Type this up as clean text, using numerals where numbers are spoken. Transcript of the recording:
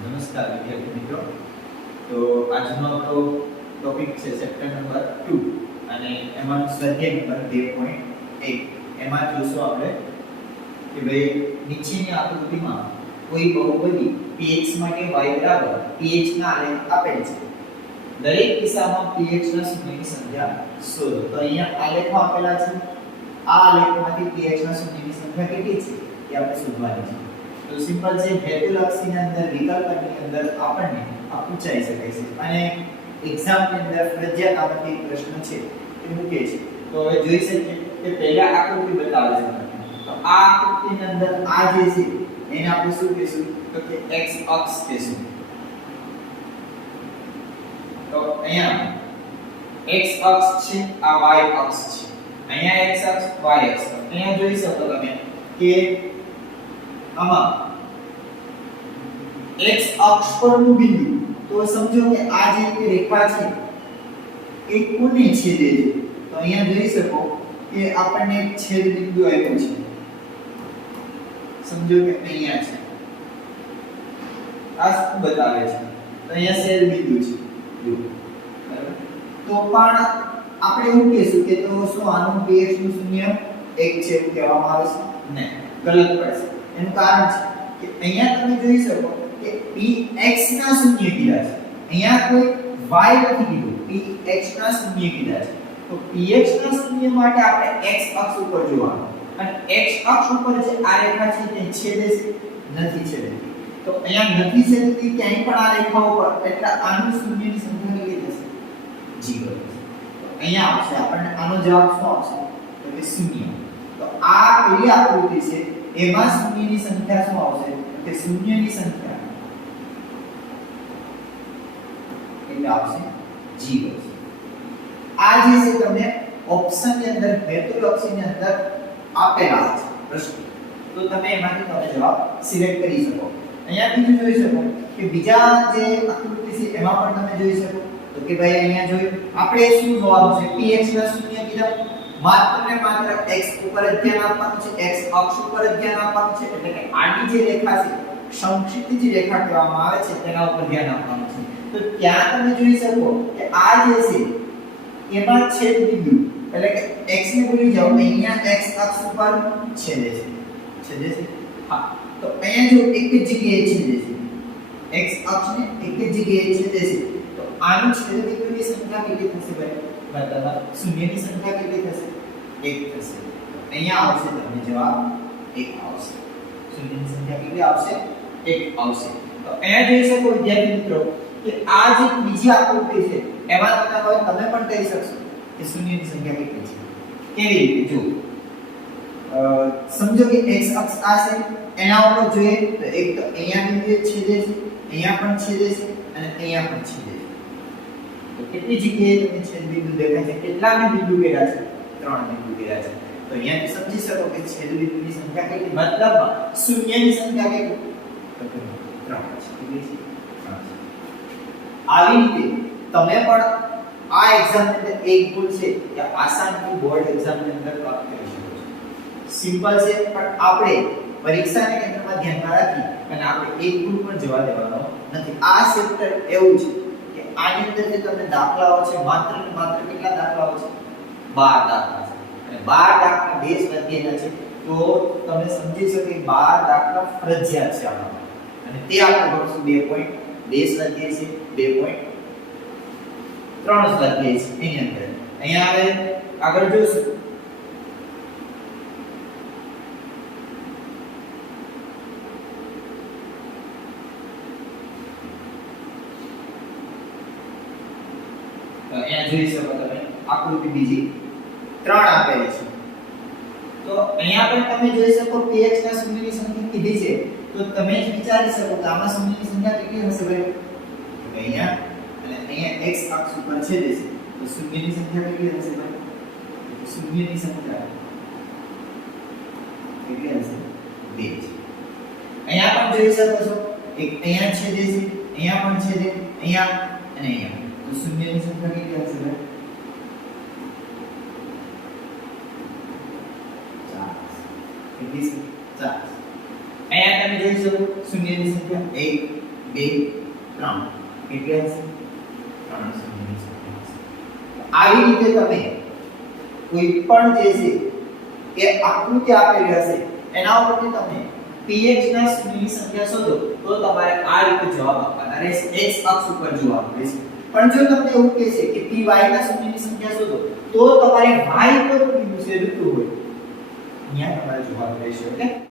નમસ્કાર વિદ્યાર્થી મિત્રો. તો આજનો આપણો ટોપિક છે ચેપ્ટર નંબર 2 અને એમાં સ્વાધ્યાય નંબર 2.1. એમાં જોશું આપણે કે ભાઈ નીચેની આકૃતિમાં કોઈ બહુપદી px માટે y બરાબર px ના આલેખ આપેલ છે. દરેક કિસ્સામાં px ના શૂન્યની સંખ્યા શોધો. તો અહીંયા આલેખો આપેલા છે. આ આલેખમાંથી px ના શૂન્યની સંખ્યા કેટલી છે એ આપણે શોધવાની છે. તો સિમ્પલ છે, હેતુલક્ષીની અંદર વિકલ્પની અંદર આપણને આ પૂછાઈ શકે છે અને એક્ઝામ ની અંદર ફરજિયાત આપણને એક પ્રશ્ન છે એ મૂકે છે. તો હવે જોઈ શકીએ કે પહેલા આકૃતિ બતાવે છે. તો આ આકૃતિની અંદર આ જે છે એને આપણે શું કહીશું? તો કે x અક્ષ કહીશું. તો અહીંયા x અક્ષ છે, આ y અક્ષ છે. અહીંયા x અક્ષ, y અક્ષ. અહીંયા જોઈ શકો તમે કે આમાં x અક્ષ પરનું બિંદુ, તો સમજો કે આ જે રેખા છે એ કોને છેદે છે? તો અહીંયા જોઈ શકો કે આપણને એક છેદ બિંદુ આપ્યું છે. સમજો કે અહીંયા છે. આ શું બતાવે છે? તો અહીંયા છેદ બિંદુ છે. જો બરાબર. તો પણ આપણે એવું કહીશું કે તો શું આનું px નું શૂન્ય 1 છે એવું કહેવામાં આવે છે? નહીં, ગલત પડશે. એનું કારણ છે કે અહીંયા તમે જોઈ શકો કે px ના શૂન્ય કીધા છે. અહીંયા કોઈ y નથી કીધું, px ના શૂન્ય કીધા છે. તો px ના શૂન્ય માટે આપણે x અક્ષ ઉપર જોવાનું અને x અક્ષ ઉપર જે આ રેખા છે તે છેદે છે? નથી છેદતી. તો અહીંયા નથી છેદતી ક્યાંય પણ આ રેખા ઉપર, એટલે આનું શૂન્યની સંખ્યા કેટલી થશે? 0. તો અહીંયા આવશે આપણને આનો જવાબ શું આવશે? તો કે શૂન્ય. તો આ પેલી આકૃતિ છે એમાં શૂન્યની સંખ્યા શું આવશે? કે શૂન્યની સંખ્યા એટલે આવશે 0. આ જે છે તમને ઓપ્શનની અંદર હેતુલક્ષીની અંદર આપેલા છે પ્રશ્ન, તો તમે એમાંથી તમે જવાબ સિલેક્ટ કરી શકો. અહીંયા બીજું જોઈ શકો કે બીજા જે આકૃતિ છે એમાં પણ તમે જોઈ શકો તો કે ભાઈ અહીંયા જોઈ આપણે શું જોવાનું છે? px ના શૂન્ય કીધા, માત્ર ને માત્ર x ઉપર જ ધ્યાન આપવાનું છે, x અક્ષ ઉપર જ ધ્યાન આપવાનું છે. એટલે કે આડી જે રેખા છે, સંક્ષિપ્ત રેખા કહેવામાં આવે છે, તેના ઉપર ધ્યાન આપવાનું છે. તો ત્યાં તમે જોઈ શકો કે આ જે છે એમાં છેદ બિંદુ, એટલે કે x ને ભૂલી જાઓ, અહીંયા x અક્ષ ઉપર છેદે છે. છેદે છે? હા. તો અહીંયા જો એક જ જગ્યાએ છેદે છે, x અક્ષને એક જ જગ્યાએ છેદે છે, તો આનું છેદ બિંદુની સંખ્યા કેટલી થશે ભાઈ? મતલબ શૂન્યની સંખ્યા કેટલી થશે? 1 થશે. અહીંયા આવશે તમને જવાબ 1 આવશે. શૂન્યની સંખ્યા કેટલી આવશે? 1 આવશે. તો અહીંયા જોઈ શકો વિદ્યાર્થી મિત્રો કે આ જે ત્રીજી આકૃતિ છે એમાં તમે પણ કહી શકશો કે શૂન્યની સંખ્યા કેટલી છે. કેવી રીતે? જો સમજો કે x અક્ષ આ છે, એના ઉપર જોઈએ તો એક તો અહીંયા બિંદુએ છેદે છે, અહીંયા પણ છેદે છે અને અહીંયા પણ છેદે છે. તો કેટલી જગ્યાએ તમને છેદ બિંદુ દેખાય છે? કેટલાને બિંદુ કર્યા છે? 3 બિંદુ કર્યા છે. તો અહીંયાથી સમજી શકો કે છેદ બિંદુની સંખ્યા કેટલી, મતલબ શૂન્યની સંખ્યા કેટલી? તો 3 છે. કેટલી છે? 3 છે. આવી રીતે તમે પણ આ એક્ઝામ ની અંદર એક ભૂલ છે કે આસાનથી બોર્ડ એક્ઝામ ની અંદર પ્રાપ્ત કરી શકો છો. સિમ્પલ છે, પણ આપણે પરીક્ષાના કેન્દ્રમાં ધ્યાનમાં રાખી અને આપણે એક ભૂલ પણ જવા દેવાનો નથી. આ ચેપ્ટર એવું છે કે આની અંદર જે તમને દાખલાઓ છે, માત્ર ને માત્ર કેટલા દાખલાઓ છે? 12 દાખલા છે. અને 12 દાખલા બે સ્વાધ્યાયના છે. તો તમે સમજી શકો કે 12 દાખલા ફરજિયાત છે આમાં. અને તે આપણે ભણશું 2.2 સ્વાધ્યાય છે, 2.3 સ્વાધ્યાય છે એની અંદર. અહીંયા હવે આગળ જોશું જોઈ શકો તમે આકૃતિ બીજી 3 આપેલી છે. તો અહીંયા પણ તમે જોઈ શકો px ના શૂન્યની સંખ્યા કીધી છે. તો તમે જ વિચારી શકો કે આમાં શૂન્યની સંખ્યા કેટલી હશે ભાઈ? તો અહીંયા અને અહીંયા x અક્ષ ઉપર છેદે છે, તો શૂન્યની સંખ્યા કેટલી હશે ભાઈ? શૂન્યની સંખ્યા કેટલી હશે? 2 છે. અહીંયા પણ જોઈ શકો છો એક અહીંયા છેદે છે, અહીંયા પણ છેદે, અહીંયા અને અહીંયા. તો શૂન્યની સંખ્યા કેટલી હશે ભાઈ? 4. કેટલી છે? 4. અહીંયા તમે જોઈ શકો શૂન્યની સંખ્યા 1 3 કેટલી હશે 3 શૂન્યની સંખ્યા હશે. આવી રીતે તમે કોઈ પણ જે છે એ આકૃતિ આપેલી હશે એના ઉપરથી તમે px ના શૂન્યની સંખ્યા શોધો તો તમારે આ રીતે જવાબ આપવાના રહેશે. x અક્ષ ઉપર જોવાનું રહેશે. પણ જો તમને એવું કહેશે કે py ના શૂન્યની સંખ્યા શોધો તો તમારે y પર બિંદુ છે ઋતુ હોય અહીંયા તમારે જવાબ રહેશે. ઓકે.